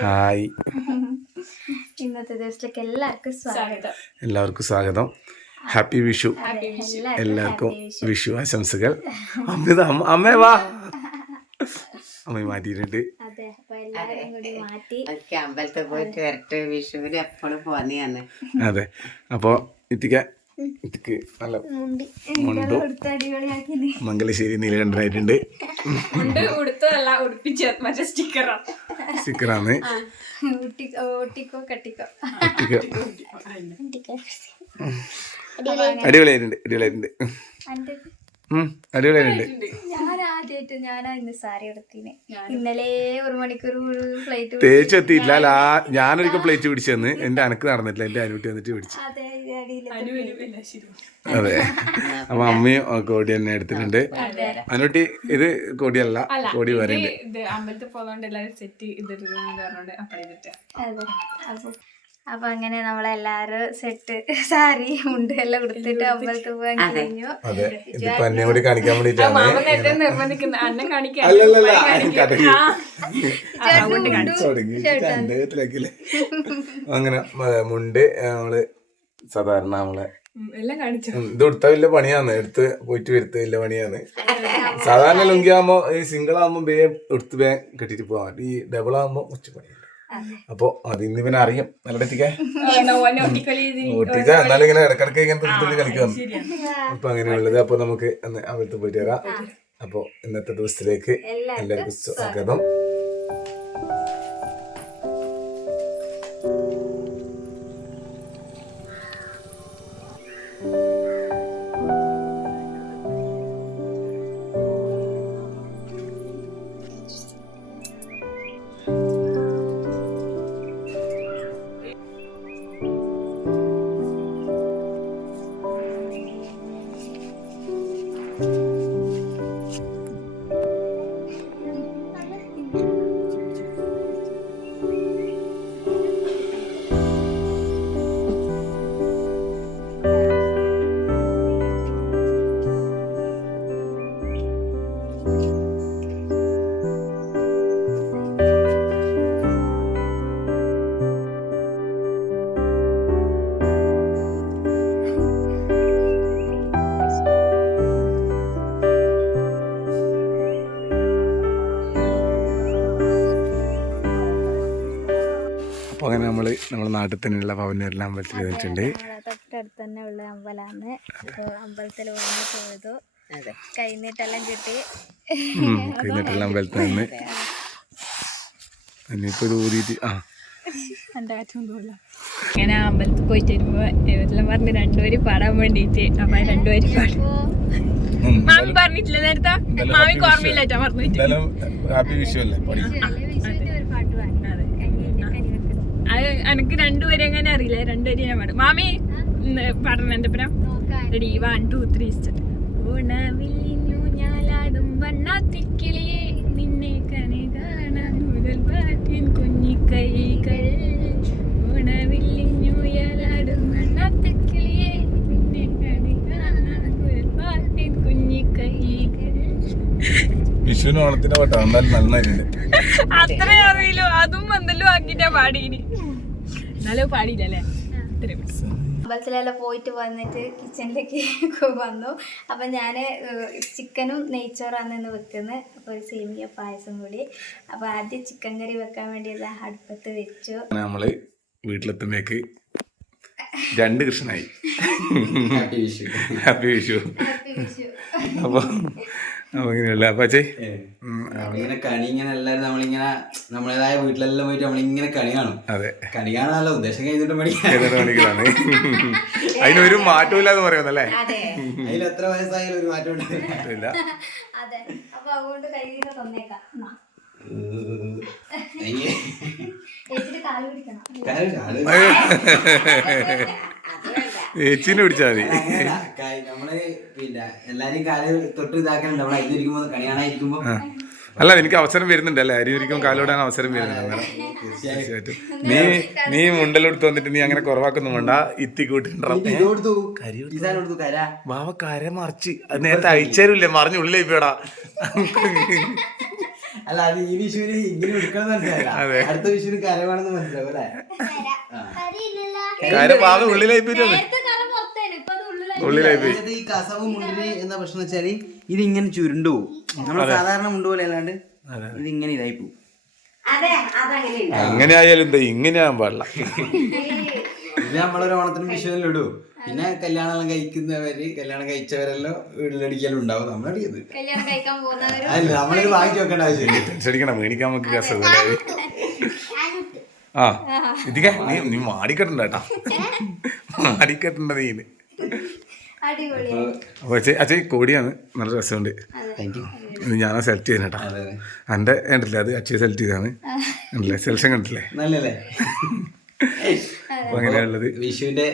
Hi. ഇന്നത്തെ ദിവസത്തിലേക്ക് എല്ലാവർക്കും സ്വാഗതം. ഹാപ്പി വിഷു. എല്ലാവർക്കും വിഷു ആശംസകൾ. അമ്മേ വാ. അമ്മ മാറ്റിയിട്ടുണ്ട്. അമ്പലത്തിൽ പോയിട്ട് വരട്ടെ. വിഷുവിന് എപ്പോഴും പോന്നെയാണ്. അതെ. അപ്പൊ ഇത്തിക്ക് നല്ല മുണ്ടും മംഗലശ്ശേരി നീലകണ്ഠനായിട്ടുണ്ട്. സ്റ്റിക്കറാണ്. അടിപൊളിയായിട്ടുണ്ട്. അടിപൊളിയായിട്ടുണ്ട്. ഞാനാ ഇന്ന് സാരി എടുത്തിന്. ഇന്നലെ 1 മണിക്കൂർ ഫ്ലൈറ്റ് തേച്ച് എത്തിയിട്ടില്ല. ഞാനൊരിക്കൽ പ്ലേറ്റ് പിടിച്ചെന്ന് എന്റെ അനക്ക് നടന്നിട്ടില്ല. എന്റെ അനുട്ടി വന്നിട്ട് പിടിച്ചു. അതെ. അപ്പൊ അമ്മയും കോടി തന്നെ എടുത്തിട്ടുണ്ട്. അനുട്ടി ഇത് കോടിയല്ല, കോടി പറയുന്നുണ്ട്. അമ്പലത്തിൽ പോകുന്നോണ്ട് എല്ലാരും സെറ്റ് അപ്പൊ അങ്ങനെ നമ്മളെല്ലാരും സെറ്റ് സാരി മുണ്ട് എല്ലാം കൊടുത്തിട്ട് അമ്പലത്തിൽ പോകാൻ കഴിഞ്ഞു. അതെ. ഇതിപ്പോ എന്നെ കൂടി കാണിക്കാൻ വേണ്ടിട്ടാണ്. അങ്ങനെ മുണ്ട് നമ്മള് സാധാരണ നമ്മളെ ഇത് കൊടുത്ത വലിയ പണിയാന്ന്. എടുത്ത് പോയിട്ട് വരുത്ത വലിയ പണിയാന്ന്. സാധാരണ ലുങ്കി ആകുമ്പോ ഈ സിംഗിൾ ആകുമ്പോ വേഗം എടുത്ത് വേഗം കെട്ടിട്ട് പോവാൻ. ഈ ഡബിൾ ആകുമ്പോ കുറച്ച് പണിയുണ്ട്. അപ്പൊ അത് ഇന്ന് ഇവനെ അറിയാം. നല്ല എത്തിക്കാൻ എന്നാലും ഇങ്ങനെ ഇടക്കിടക്ക് ഇങ്ങനെ തുള്ളി കളിക്കാം. അപ്പൊ അങ്ങനെയുള്ളത്. അപ്പൊ നമുക്ക് അവിടുത്തെ പോയിട്ട് വരാം. അപ്പൊ ഇന്നത്തെ ദിവസത്തിലേക്ക് എല്ലാവർക്കും സ്വാഗതം. അപ്പോൾ അങ്ങനെ നമ്മുടെ നാട്ടിൽ തന്നെയുള്ള പവനൂരിലെ അമ്പലത്തിൽ വന്നിട്ടുണ്ട്. തൊട്ടടുത്ത് തന്നെ ഉള്ള അമ്പലമാണ്. അപ്പോൾ അമ്പലത്തിൽ വന്ന് തൊഴുതു. കൈനീട്ടെല്ലാം കിട്ടി. കൈനീട്ടെല്ലാം അമ്പലത്തിൽ നിന്ന് ഇനിയിപ്പോൾ ഇത് ഊതിയിട്ട് ഇങ്ങനെ അമ്പലത്തിൽ പോയിട്ട് വരുമ്പോ എല്ലാം പറഞ്ഞ് 2 വരി പാടാൻ വേണ്ടിട്ട്. അപ്പൊ 2 വരി പാടും. മാമി പറഞ്ഞിട്ടില്ല നേരത്തെ. മാമിക്ക് ഓർമ്മയില്ലാറ്റാ പറഞ്ഞിട്ട്. ഹാപ്പി വിഷു അല്ലേ? അത് എനിക്ക് 2 വരി അങ്ങനെ അറിയില്ല. 2 വരി ഞാൻ പാടും. മാമി പാടണം. എന്റെ പരം റെഡി 1 2 3 ഓണവില്ലിഞ്ഞു ഞാലാടും വണ്ണാത്തിക്കിളിയെ നിന്നെ കണി കാണാൻ മുതൽ പാട്ടിൻ കുഞ്ഞിക്കൈകൾ. ഓണവില്ലിഞ്ഞു ഞാലാടും വണ്ണാത്തിക്കിളിയെ നിന്നെ കണി കാണാൻ മുതൽ പാട്ടിൻ കുഞ്ഞിക്കൈകൾ. വിഷുവിന് ഓണത്തിന്റെ പാട്ടാ. നന്നായിട്ടുണ്ട്. അത്രേ അറിയില്ലോ. അതും എന്തെല്ലോ ആക്കിട്ടാ പാടീന്. എന്നാലും പാടിയില്ലല്ലേ. അമ്പലത്തിലെല്ലാം പോയിട്ട് വന്നിട്ട് കിച്ചണിലേക്ക് വന്നു. അപ്പം ഞാൻ ചിക്കനും നെയ്ച്ചോറാണ് ഇന്ന് വെക്കുന്നത്. അപ്പോൾ ഒരു സേമിയ പായസം കൂടി. അപ്പോൾ ആദ്യം ചിക്കൻ കറി വെക്കാൻ വേണ്ടി അടുപ്പത്ത് വെച്ചു. നമ്മള് വീട്ടിലെത്തുമ്പോഴേക്ക് 2 കൃഷ്ണനായി. ഹാപ്പി വിഷു. അപ്പൊ അങ്ങനെയല്ല അപ്പാച്ചേ. ഇങ്ങനെ കണി ഇങ്ങനെ എല്ലാവരും നമ്മളിങ്ങനെ നമ്മളേതായ വീട്ടിലെല്ലാം പോയിട്ട് നമ്മളിങ്ങനെ കണി കാണും. അതെ, കണി കാണാനല്ല ഉദ്ദേശം. കഴിഞ്ഞിട്ട് മണിക്കാണ്. അതിനൊരു മാറ്റമില്ലാന്ന് പറയുന്നല്ലേ. അതിൽ എത്ര വയസ്സായാലും ഒരു മാറ്റം ഇല്ല. അതെ. അപ്പൊ അതുകൊണ്ട് കയ്യിൽ തന്നേക്കാം. ചേച്ചീനെ പിടിച്ചാൽ മതി. നമ്മള് പിന്നെ എല്ലാരും കാല് തൊട്ട് ഇതാക്കാനുണ്ട്. നമ്മൾ അരിയിരിക്കുമ്പോ കണി കാണാതിരിക്കുമ്പോ അല്ല, എനിക്ക് അവസരം വരുന്നുണ്ട് അല്ലേ? അരിയൊരിക്കും കാലോടാൻ അവസരം വരുന്നുണ്ട്. തീർച്ചയായിട്ടും. നീ മുണ്ടലെടുത്ത് വന്നിട്ട് നീ അങ്ങനെ കുറവാക്കൊന്നും വേണ്ട. ഇത്തി കൂട്ടിണ്ടാവും. ബാവ കര മറിച്ച് അത് നേരത്തെ അയച്ചാരില്ലേ, മറിഞ്ഞ ഉള്ളിലേക്ക് പോടാ. അല്ല അത് ഈ വിഷുവിന് ഇങ്ങനെ എടുക്കണം മനസ്സിലായില്ല, അടുത്ത വിഷുവിന് കരവാണെന്ന് മനസ്സിലാവും അല്ലേ? ഉള്ളിലായി പോയി ഉള്ളിലായി പോയി. ഈ കസവ് മുണ്ടിന് എന്താ പ്രശ്നം വെച്ചാല് ഇതിങ്ങനെ ചുരുണ്ടു പോകും. നമ്മള് സാധാരണ മുണ്ട് പോലെ അല്ലാണ്ട് ഇതിങ്ങനെ ഇതായി പോകും. അങ്ങനെ ആയാലും എന്താ ഇങ്ങനെ ആകാൻ പാടില്ല. ഇത് നമ്മളൊരു ഓണത്തിന് വിഷുവിനെല്ലാം ഇടൂ. പിന്നെ കല്യാണം കഴിക്കുന്നവര് കല്യാണം കഴിച്ചവരെല്ലാം വീട്ടിലടിക്കലും ഉണ്ടാവും. നമ്മളടിക്കുന്നത് അല്ല, നമ്മളിത് വാങ്ങിച്ചു വെക്കേണ്ട ആവശ്യമില്ല. ടെൻഷടിക്കണം, മേടിക്കാൻ നമുക്ക് കസവ്. ആ ഇതിക്കെ നീ മാടിക്കെട്ടണ്ട കേട്ടാ, മാടിക്കെട്ടണ്ട നീന്. അപ്പൊ അച്ഛ കോടിയാണ്, നല്ല രസമുണ്ട്. ഇത് ഞാനാ സെലക്ട് ചെയ്യുന്ന കേട്ടാ. എന്റെ കണ്ടില്ലേ, അത് അച്ഛയെ സെലക്ട് ചെയ്താണ്. കണ്ടില്ലേ സെലക്ഷൻ കണ്ടില്ലേ, നല്ലല്ലേ? അപ്പൊ അങ്ങനെയുള്ളത് വിഷുവിന്റെ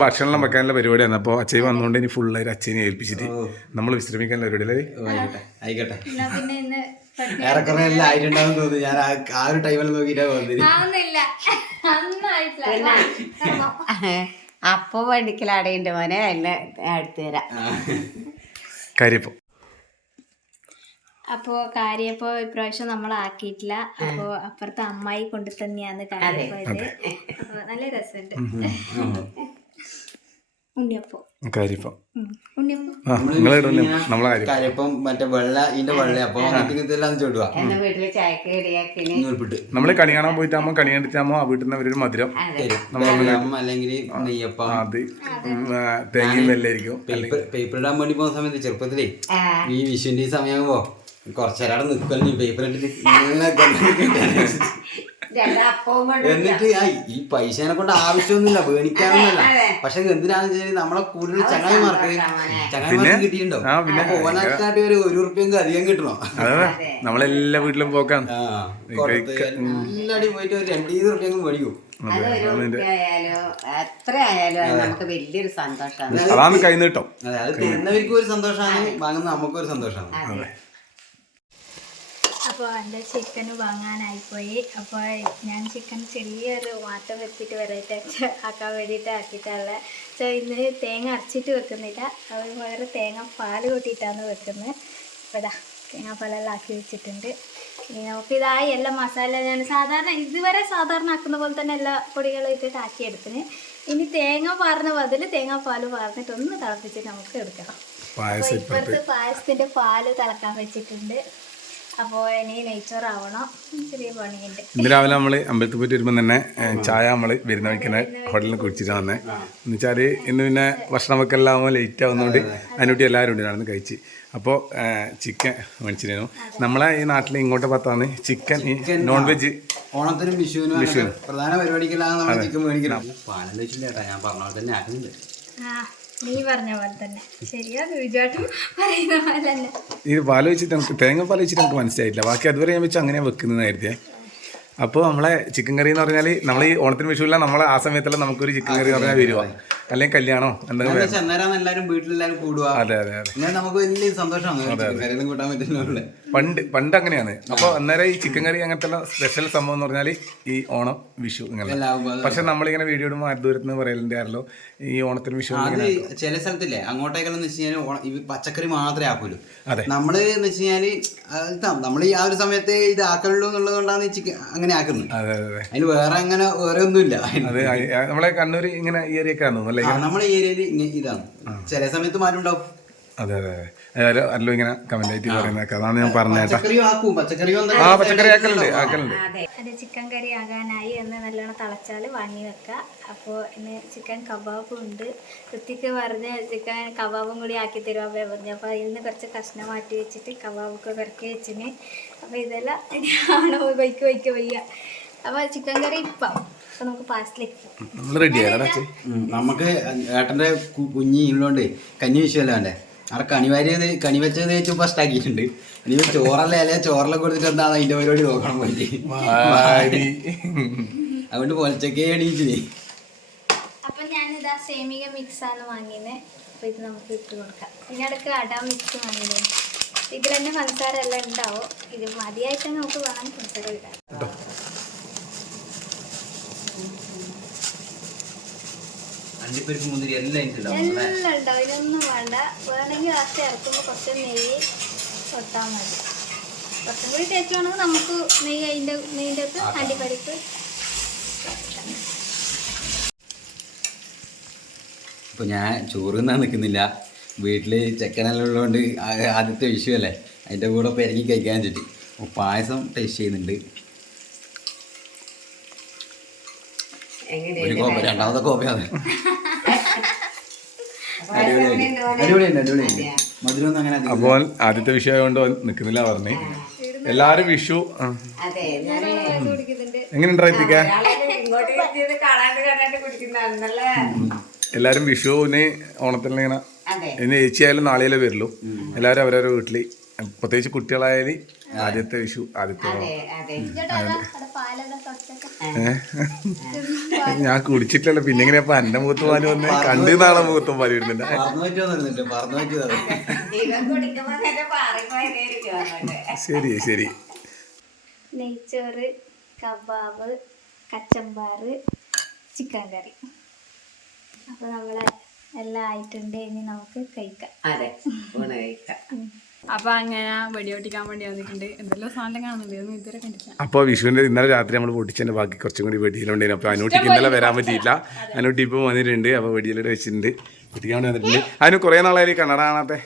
ഭക്ഷണം വെക്കാനുള്ള പരിപാടിയാണ്. അപ്പൊ അച്ഛൻ വന്നുകൊണ്ട് ഇനി ഫുള്ളായിട്ട് അച്ഛനെ ഏൽപ്പിച്ചിട്ട് നമ്മൾ വിശ്രമിക്കാനുള്ള പരിപാടി അല്ലേ? ആയിക്കോട്ടെ. ഏറെക്കുറെ എല്ലാം ആയിട്ടുണ്ടാവും തോന്നുന്നു. ഞാൻ ആ ഒരു ടൈമിൽ നോക്കിട്ടാ വന്നത്. അപ്പൊ വണ്ടിക്കലാടേണ്ട മോനെ എല്ലാം അടുത്ത് തരാം. കാര്യപ്പം അപ്പോൾ കാര്യപ്പോ ഇപ്രാവശ്യം നമ്മൾ ആക്കിയിട്ടില്ല. അപ്പോൾ അപ്പുറത്തെ അമ്മായി കൊണ്ട് തന്നെയാണ് കാര്യപ്പോ ഇത്. അപ്പോൾ നല്ല രസമുണ്ട്. ഉണ്ണിയപ്പം കാര്യപ്പം കാര്യപ്പം മറ്റേ വെള്ള ഇതിന്റെ വെള്ള അപ്പം ഇതെല്ലാം ചോട്ടുക. എന്റെ വീട്ടില് ചായക്ക് റെഡിയാക്കിന് നമ്മള് കണി കാണാൻ പോയിട്ടാകുമ്പോ കണി കണ്ടിട്ടാകുമ്പോ ആ വീട്ടിൽ നിന്ന് അവരൊരു മധുരം അല്ലെങ്കിൽ നെയ്യപ്പം, അത് തേങ്ങയും വെല്ലായിരിക്കും. പേപ്പർ ഇടാൻ വേണ്ടി പോകുന്ന സമയത്ത് ചെറുപ്പത്തിലേ ഈ വിഷുവിന്റെ ഈ സമയമാകുമ്പോ കുറച്ചേരാടെ നിൽക്കല്ലോ പേപ്പർ ഇട്ടിട്ട്. എന്നിട്ട് ഈ പൈസനെ കൊണ്ട് ആവശ്യമൊന്നുമില്ല, മേടിക്കാനൊന്നുമല്ല. പക്ഷെ എന്തിനാന്ന് വെച്ചാൽ നമ്മളെ കൂടുതൽ ചങ്ങായിമാർക്ക് കിട്ടിയിട്ടുണ്ടോ, ഓനക്കാട്ടി ഒരു ₹1 അധികം കിട്ടണോ? നമ്മളെല്ലാ വീട്ടിലും പോക്കാം. എല്ലാടി പോയിട്ട് ഒരു ₹2 മേടിക്കും. എത്ര ആയാലും നമുക്ക് വലിയൊരു സന്തോഷമാണ്. അതാണ് കൈ നീട്ടം. അതെ, അത് തരുന്നവർക്കും ഒരു സന്തോഷമാണ്, വാങ്ങുന്ന നമുക്കൊരു സന്തോഷമാണ്. അപ്പോൾ എൻ്റെ ചിക്കൻ വാങ്ങാനായിപ്പോയി. അപ്പോൾ ഞാൻ ചിക്കൻ ചെറിയൊരു മാറ്റം വരുത്തിയിട്ട് വെറൈറ്റി ആക്കാൻ വേണ്ടിയിട്ട് ആക്കിയിട്ടുള്ള. ഇന്ന് തേങ്ങ അരച്ചിട്ട് വെക്കുന്നില്ല, അത് വേറെ തേങ്ങ പാല് കൂട്ടിയിട്ടാണ് വെക്കുന്നത്. അപ്പോൾ ഇതാ തേങ്ങാപ്പാലെല്ലാം ആക്കി വെച്ചിട്ടുണ്ട്. ഇനി നമുക്ക് ഇതായി എല്ലാ മസാല ഞാൻ ഇതുവരെ സാധാരണ ആക്കുന്ന പോലെ തന്നെ എല്ലാ പൊടികളും ഇട്ടിട്ട് ആക്കിയെടുത്തിന്. ഇനി തേങ്ങ പാർന്ന ബദൽ തേങ്ങാപ്പാൽ പാർന്നിട്ട് ഒന്ന് തിളപ്പിച്ചിട്ട് നമുക്ക് എടുക്കണം. ഇപ്പുറത്ത് പായസത്തിൻ്റെ പാല് തിളക്കാൻ വെച്ചിട്ടുണ്ട്. അപ്പോൾ ഇനി നെയ്ച്ചോറാവണം, ചെറിയ പണിയുണ്ട്. ഇന്ന് രാവിലെ നമ്മള് അമ്പലത്തിൽ പോയിട്ട് വരുമ്പോൾ തന്നെ ചായ നമ്മള് വരുന്ന വയ്ക്കുന്ന ഹോട്ടലിൽ കുടിച്ചിട്ടാണ് വന്നത്. എന്ന് വെച്ചാൽ ഇന്ന് പിന്നെ ഭക്ഷണം വെക്കെല്ലാം ആകുമ്പോൾ ലേറ്റ് ആവുന്നതുകൊണ്ട് അതിനുവേണ്ടി എല്ലാവരും ഉണ്ട് നടന്ന് കഴിച്ച്. അപ്പോൾ ചിക്കൻ മേടിച്ചിരുന്നു. നമ്മളെ ഈ നാട്ടിൽ ഇങ്ങോട്ട് പത്താണ് ചിക്കൻ നോൺ വെജ് ഓണത്തിനും വിഷുവിനും പ്രധാന പരിപാടിക്കെല്ലാം നമ്മൾ ചിക്കൻ മേടിക്കണം. പാലം വെച്ചില്ല, ഞാൻ പറഞ്ഞ പോലെ തന്നെ ആക്കുന്നുണ്ട്. നീ പറഞ്ഞ പോലെ തന്നെ ശരിയാ, ബിജുവാട്ടും പറയുന്ന പോലെ തന്നെ. ഇത് പാല് വെച്ചിട്ട് നമുക്ക് തേങ്ങാപ്പാൽ വെച്ചിട്ട് നമുക്ക് മനസ്സിലായില്ല. ബാക്കി അതുവരെ ഞാൻ വെച്ച് അങ്ങനെ വെക്കുന്നതായിരുന്നേ. അപ്പോൾ നമ്മളെ ചിക്കൻ കറി എന്ന് പറഞ്ഞാൽ നമ്മൾ ഈ ഓണത്തിന് വിഷുവില്ല, നമ്മളെ ആ സമയത്തെല്ലാം നമുക്കൊരു ചിക്കൻ കറി എന്ന് പറഞ്ഞാൽ വരുവാ, അല്ലെങ്കിൽ കല്യാണോ എന്തെങ്കിലും എല്ലാവരും വീട്ടിലെല്ലാവരും കൂടുക. അതെ അതെ അതെ, നമുക്ക് വലിയ സന്തോഷമാണ് കൂട്ടാൻ പറ്റുന്ന. പണ്ട് അങ്ങനെയാണ്. അപ്പോൾ അന്നേരം ഈ ചിക്കൻ കറി അങ്ങനത്തെ സ്പെഷ്യൽ സംഭവം എന്ന് പറഞ്ഞാൽ ഈ ഓണം വിഷു ഇങ്ങനെ. പക്ഷെ നമ്മളിങ്ങനെ വീഡിയോ ഇടുമ്പോൾ ദൂരത്ത് പറയലുണ്ടായിരുന്നല്ലോ ഈ ഓണത്തിന് വിഷു. ചില സ്ഥലത്തില്ലേ അങ്ങോട്ടേക്കെല്ലാം വെച്ച് കഴിഞ്ഞാൽ പച്ചക്കറി മാത്രമേ ആക്കൂലൂ. അതെ, നമ്മള് എന്ന് വെച്ച് കഴിഞ്ഞാല് നമ്മൾ ഈ ആ ഒരു സമയത്ത് ഇത് ആക്കലുള്ളൂ എന്നുള്ളത് കൊണ്ടാണ് ഈ ചിക്കൻ അങ്ങനെ ആക്കുന്നത്. അതെ അതെ, അതിന് വേറെ അങ്ങനെ വേറെ ഒന്നുമില്ല. അതെ, നമ്മളെ കണ്ണൂർ ഇങ്ങനെ ഈ ഏരിയയൊക്കെ ആണെന്ന് അല്ലേ? നമ്മുടെ ഏരിയയിൽ ഇതാണ്. ചില സമയത്ത് മാറ്റം ഉണ്ടാവും. അതെ അതെ അതെ, അല്ലോ ഇങ്ങനെ കമന്റ് ആയിട്ട് പറയുന്നതൊക്കെ അതാണ് ഞാൻ പറഞ്ഞേട്ടാ. ആ പച്ചക്കറി ആക്കലുണ്ട്. അത് ചിക്കൻ കറി ആകാനായി എന്ന് നല്ലോണം തിളച്ചാൽ വാങ്ങി വെക്കുക. അപ്പോൾ ഇന്ന് ചിക്കൻ കബാബും ഉണ്ട്. വൃത്തിക്ക് പറഞ്ഞ് ചിക്കൻ കബാബും കൂടി ആക്കി തരുവാ പറഞ്ഞു. അപ്പോൾ ഇന്ന് കുറച്ച് കഷ്ണം മാറ്റി വെച്ചിട്ട് കബാബൊക്കെ പെറുക്കി വെച്ചിന്. അപ്പോൾ ഇതെല്ലാം ആണോ വയ്ക്കുക വയ്യ. അപ്പോൾ ചിക്കൻ കറി ഇപ്പം അപ്പോൾ നമുക്ക് പാസ്റ്റിലേക്ക് റെഡിയാണ്. നമുക്ക് ഏട്ടൻ്റെ കുഞ്ഞി ഉള്ളതുകൊണ്ട് കഞ്ഞി വിഷയമല്ല വേണ്ടേ. അവിടെ കണി വെച്ചത് തേച്ച് ഫസ്റ്റ് ആക്കിയിട്ടുണ്ട്. ഇനി ചോറല്ലേ അല്ലെ ചോറെല്ലാം കൊടുത്തിട്ട് എന്താണ് അതിന്റെ പരിപാടി നോക്കണം പോയി. അതുകൊണ്ട് പൊലച്ചൊക്കെ എണീച്ചില്ലേ. അപ്പം ഞാനിതാ സേമിക മിക്സാണ് വാങ്ങിയത്. അപ്പോൾ ഇത് നമുക്ക് ഇട്ട് കൊടുക്കാം. ഇതിനിടയ്ക്ക് അട മിക്സ് വാങ്ങിയത്. ഇതിൽ തന്നെ പഞ്ചസാര എല്ലാം ഉണ്ടാവും. ഇത് മതിയായിട്ട് നമുക്ക് വേണം പഞ്ചസാര ഇടാം. അണ്ടിപ്പരിപ്പ് മുന്തിരി എല്ലാം ഉണ്ടാവും. ഇതൊന്നും വേണ്ട. വേണമെങ്കിൽ ലാസ്റ്റ് ഇറക്കുമ്പോൾ കുറച്ച് നെയ്യ് തൊട്ടാൽ മതി. കുറച്ചും കൂടി ടേസ്റ്റ് വേണമെങ്കിൽ നമുക്ക് നെയ്യിൻ്റെ അകത്ത് അണ്ടിപ്പരിപ്പ്. ഇപ്പോൾ ഞാൻ ചോറ് തിന്നാൻ നിൽക്കുന്നില്ല, വീട്ടിൽ ചെക്കനെല്ലാം ഉള്ളതുകൊണ്ട് ആദ്യത്തെ വിഷു അല്ലേ, അതിൻ്റെ കൂടെ പെരക്കി കഴിക്കാൻ ചുറ്റി. അപ്പോൾ പായസം ടേസ്റ്റ് ചെയ്യുന്നുണ്ട്. ഒരു കോപ്പ, രണ്ടാമത്തെ കോപ്പയാണ്. അടിപൊളിയുണ്ട്. മധുരമൊന്നും അങ്ങനെ അധികം അപ്പോൾ ആദ്യത്തെ വിഷു ആയതുകൊണ്ട് നിൽക്കുന്നില്ല പറഞ്ഞ്. എല്ലാരും വിഷു എങ്ങനെയുണ്ടാ? എല്ലാരും വിഷുവിന് ഓണത്തിന് ഇങ്ങനെ ഇന്ന് ചേച്ചിയായാലും നാളെയല്ലേ വരുള്ളൂ. എല്ലാരും അവരവരുടെ വീട്ടില്, പ്രത്യേകിച്ച് കുട്ടികളായാലും ആദ്യത്തെ വിഷു ആദ്യത്തെ ഓണം. ഞാൻ കുടിച്ചിട്ടില്ലല്ലോ, പിന്നെ എങ്ങനെയാ എന്റെ മുഖത്ത് പാല് വന്ന് കണ്ടു നാളെ മുഖത്തും പാല് വരുന്നുണ്ട്. ശരി. നെയ്ച്ചോറ്, കബാബ്, കച്ചമ്പാറ്, ചിക്കൻ കറി. അപ്പൊ നമ്മളെ എല്ലാം ആയിട്ടുണ്ട്. ഇനി നമുക്ക് കഴിക്കാം. അപ്പൊ അങ്ങനെ വെടിയൊട്ടിക്കാൻ വേണ്ടി വന്നിട്ടുണ്ട്. എന്തെല്ലാം സാധനം കാണുന്നില്ല, ഒന്നും ഇതുവരെ കണ്ടില്ല. അപ്പോൾ വിഷുവിന്റെ ഇന്നലെ രാത്രി നമ്മൾ പൊട്ടിച്ചതിന്റെ ബാക്കി കുറച്ചും കൂടി വെടിയിലുണ്ടായിരുന്നു. അപ്പോൾ അനൂട്ടിക്ക് ഇന്നലെ വരാൻ പറ്റിയില്ല. അനൂട്ടി ഇപ്പം വന്നിട്ടുണ്ട്. അപ്പോൾ വെടിയിലിട്ട് വെച്ചിട്ടുണ്ട്, പൊട്ടിക്കാൻ വേണ്ടി വന്നിട്ടുണ്ട്. അതിന് കുറേ നാളായാലും കന്നഡ കാണാത്തെ,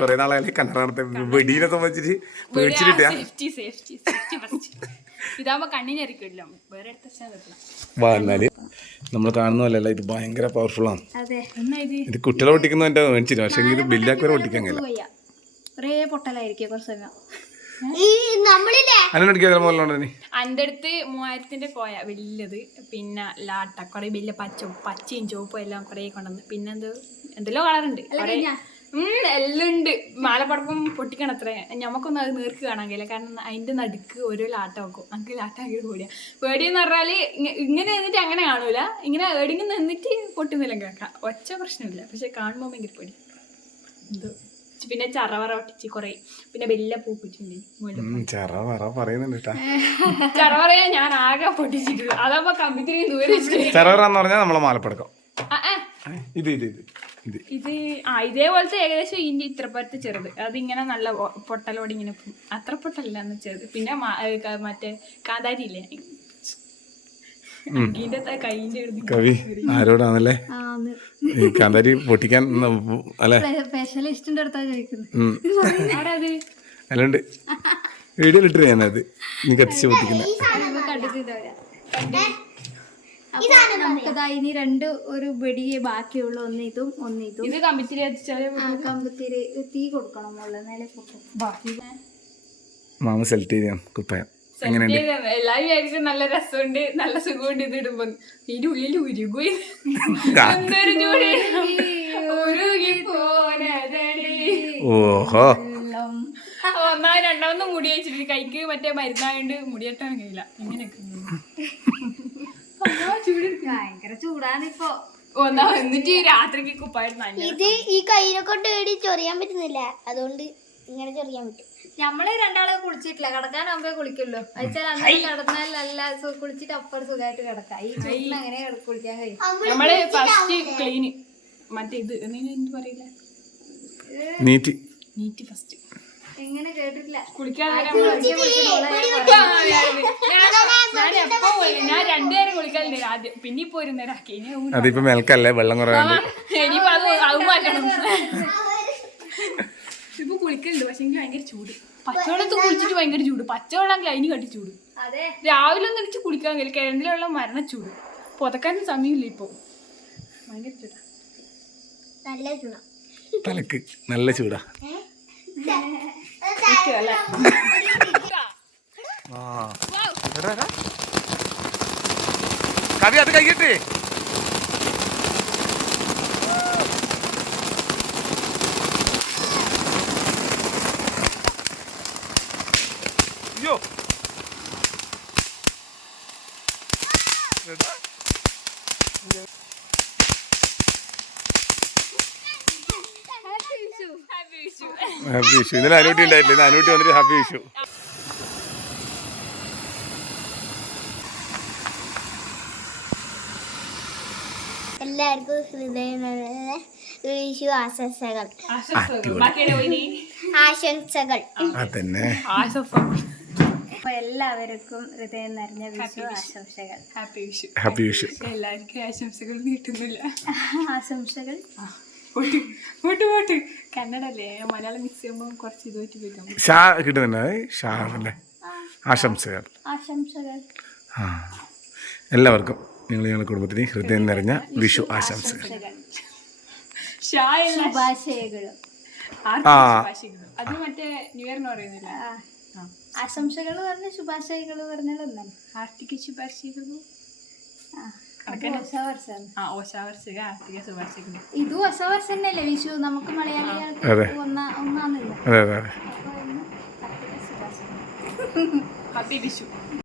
കുറേ നാളായാലും കന്നഡ കാണാത്തെ വെടിയിനെ സംബന്ധിച്ചിട്ട് പേടിച്ചിട്ടില്ല. ഇതാകുമ്പോ കണ്ണിനരിക്കില്ല, വേറെ എടുത്ത എന്നാല് നമ്മൾ കാണുന്ന പോലെയല്ല, ഇത് ഭയങ്കര പവർഫുൾ ആണ്. ഇത് കുട്ടികളെ പൊട്ടിക്കുന്ന എന്റെ മേടിച്ചില്ല, പക്ഷെ ഇത് ബില്ലാക്കി വരെ പൊട്ടിക്കാൻ കഴിയില്ല. ഒരേ പൊട്ടലായിരിക്കും കുറച്ച് സമയം. അന്റെ അടുത്ത് 3000 കോയ വലിയത്, പിന്നെ ലാട്ട കുറെ വലിയ പച്ചയും ചുവപ്പും എല്ലാം കുറെ കൊണ്ടുവന്ന്, പിന്നെ എന്തെല്ലോ കളറുണ്ട്, എല്ലാം ഉണ്ട്. മാലപ്പടപ്പം പൊട്ടിക്കണം അത്രേ. ഞമ്മക്കൊന്നും അത് നേർക്ക് കാണാൻ കഴിയില്ല, കാരണം അതിന്റെ നടുക്ക് ഓരോ ലാട്ട വെക്കും. നമുക്ക് ലാട്ട ആക്കി കൂടിയാ പേടിയെന്ന് പറഞ്ഞാല് ഇങ്ങനെ നിന്നിട്ട് അങ്ങനെ കാണൂല, ഇങ്ങനെ എവിടെയെങ്കിലും നിന്നിട്ട് പൊട്ടുന്നില്ല കേൾക്കാം, ഒച്ച പ്രശ്നമില്ല. പക്ഷെ കാണുമ്പോൾ ഭയങ്കര പേടി. എന്തോ പിന്നെ ചറവറ പൊട്ടിച്ച് കുറെ, പിന്നെ വലിയ പൂപ്പിച്ചിട്ടുണ്ട്. ചറവറയാ ഞാൻ ആകെ പൊട്ടിച്ചിട്ടുള്ളൂ. അതാകുമ്പോ കമ്പിത്തിരി ദൂരെ നമ്മളെ മാലപ്പടക്കം. ഇത് ഇതേപോലത്തെ ഏകദേശം ഇതിന്റെ ഇത്രപ്പുറത്ത് ചെറുത്, അതിങ്ങനെ നല്ല പൊട്ടലോടെ ഇങ്ങനെ അത്ര പൊട്ടല്ലാന്ന് ചെറുത്. പിന്നെ മറ്റേ കാന്താരി ഇല്ലേ, കവി ആരോടാണല്ലേ കാന്താരി പൊട്ടിക്കാൻ അല്ലെ? സ്പെഷ്യലിസ്റ്റിന്റെ അടുത്താ ചോദിക്കുന്നത്. അല്ലാണ്ട് വീഡിയോയിലിട്ട് ഞാനത് നീ കത്തിച്ച് പൊട്ടിക്കുന്ന. ഇനി രണ്ട് ഒരു വെടിയെ ബാക്കിയുള്ള ഒന്ന് ഇതും. ഇത് കമ്പിത്തിരി കമ്പത്തിരി തീ കൊടുക്കണം മുകളിൽ, നേരെ പൊട്ടും. മാമ സെലക്ട് ചെയ്യാം കുപ്പായം. എല്ലാരും വിചാരിക്കും നല്ല രസമുണ്ട്, നല്ല സുഖമുണ്ട്. ഇത് ഇടുമ്പോ ഇതിന്റെ ഉള്ളിൽ ഉരുകി ഓഹോ. രണ്ടാമത് മുടി അയച്ചിട്ട് കൈക്ക് മറ്റേ മരുന്നായോണ്ട് മുടിയെട്ടാൻ കഴിയില്ല. ഇങ്ങനെയൊക്കെ ഭയങ്കര ചൂടാണ് ഇപ്പൊ. എന്നിട്ട് രാത്രിക്ക് കുപ്പായിരുന്നു. ഇത് ഈ കയ്യിനെ കൊണ്ട് ചൊറിയാൻ പറ്റുന്നില്ല, അതുകൊണ്ട് ഇങ്ങനെ ചൊറിയാൻ പറ്റും. നമ്മള് രണ്ടാളെ കുളിച്ചിട്ടില്ല, കിടക്കാനാകുമ്പോ കുളിക്കുള്ളൂ. വെച്ചാൽ അങ്ങനെ കിടന്നാൽ നല്ല കുളിച്ചിട്ട് അപ്പുറം സുഖമായിട്ട് കിടക്കാം. ഈ ചൂടിന് അങ്ങനെ കുളിക്കാൻ കഴിയും. നമ്മള് ഫസ്റ്റ് ക്ലീന് മറ്റേ ഇത് എന്ത് പറയില്ല, നീറ്റ് ഫസ്റ്റ്. എങ്ങനെ കേട്ടിട്ടില്ല. കുളിക്കാതെ ഞാൻ 2 നേരം കുളിക്കാറുണ്ട് ആദ്യം, പിന്നെ ഇപ്പൊ 1 നേരം ആക്കി. അതിപ്പോ മേൽക്കല്ലേ വെള്ളം കുറവുണ്ട്, ഇനിയിപ്പോ അത് മാറ്റണം. ഇപ്പൊ കുളിക്കലുണ്ട്, പക്ഷെ എനിക്ക് ഭയങ്കര ചൂട്. പച്ചവെള്ളത്ത് കുളിച്ചിട്ട് ഭയങ്കര ചൂട്, പച്ചവെള്ളം അതിന് കട്ടി ചൂട്. രാവിലെ ഒന്നും ഇടിച്ച് കുളിക്കാൻ കഴിയില്ല, കിഴങ്ങിലുള്ള മരണച്ചൂട്. പുതക്കാനും സമയമില്ല ഇപ്പൊ, ഭയങ്കര ചൂടാ. നല്ല ചൂടാ, തലക്ക് നല്ല ചൂടാ. കവി അത് കഴിക്കട്ടെ. അയ്യോ ഹാപ്പി വിഷു. ഇന്നലെ അനൂട്ടി ഉണ്ടായിട്ടില്ല, ഇന്ന് അനൂട്ടി വന്നിട്ട് ഹാപ്പി വിഷു. എല്ലാവർക്കും ഹൃദയം വിഷു ആശംസകൾ. ബാക്കിയുടെ പോയി ആശംസകൾ. അതന്നെ. അപ്പൊ എല്ലാവർക്കും ഹൃദയം നിറഞ്ഞ വിഷു ആശംസകൾ. ഹാപ്പി വിഷു. ഹാപ്പി വിഷു. എല്ലാവർക്കും ആശംസകൾ നീട്ടുന്നില്ല. ആശംസകൾ. പോട്ട് കന്നഡല്ലേ, മലയാളം മിക്സ് ചെയ്യുമ്പോൾ കുറച്ച് ഇതുമായിട്ട് പോയിട്ടാണ്. ഷാ കിട്ടുന്നുണ്ട്. ഷാ അല്ലേ? ആശംസകൾ. ആശംസകൾ. ആ, എല്ലാവർക്കും ഞങ്ങളുടെ കുടുംബത്തിന് ഹൃദയം നിറഞ്ഞ വിഷു ആശംസകൾ. ശുഭാശയങ്ങളും. അത് മറ്റേ ന്യൂ ഇയറിന് പറയുന്നില്ല. ആശംസകൾ പറഞ്ഞ ശുഭാശയങ്ങൾ പറഞ്ഞാൽ ഒന്നാണ്. ആർത്തിക ശുഭാശയಗಳು. ഇതും ഒസവർഷം തന്നെയല്ലേ വിഷു? നമുക്ക് മലയാളികൾക്ക് ഒന്നാന്നില്ല. അതെ അതെ. ഹാപ്പി വിഷു.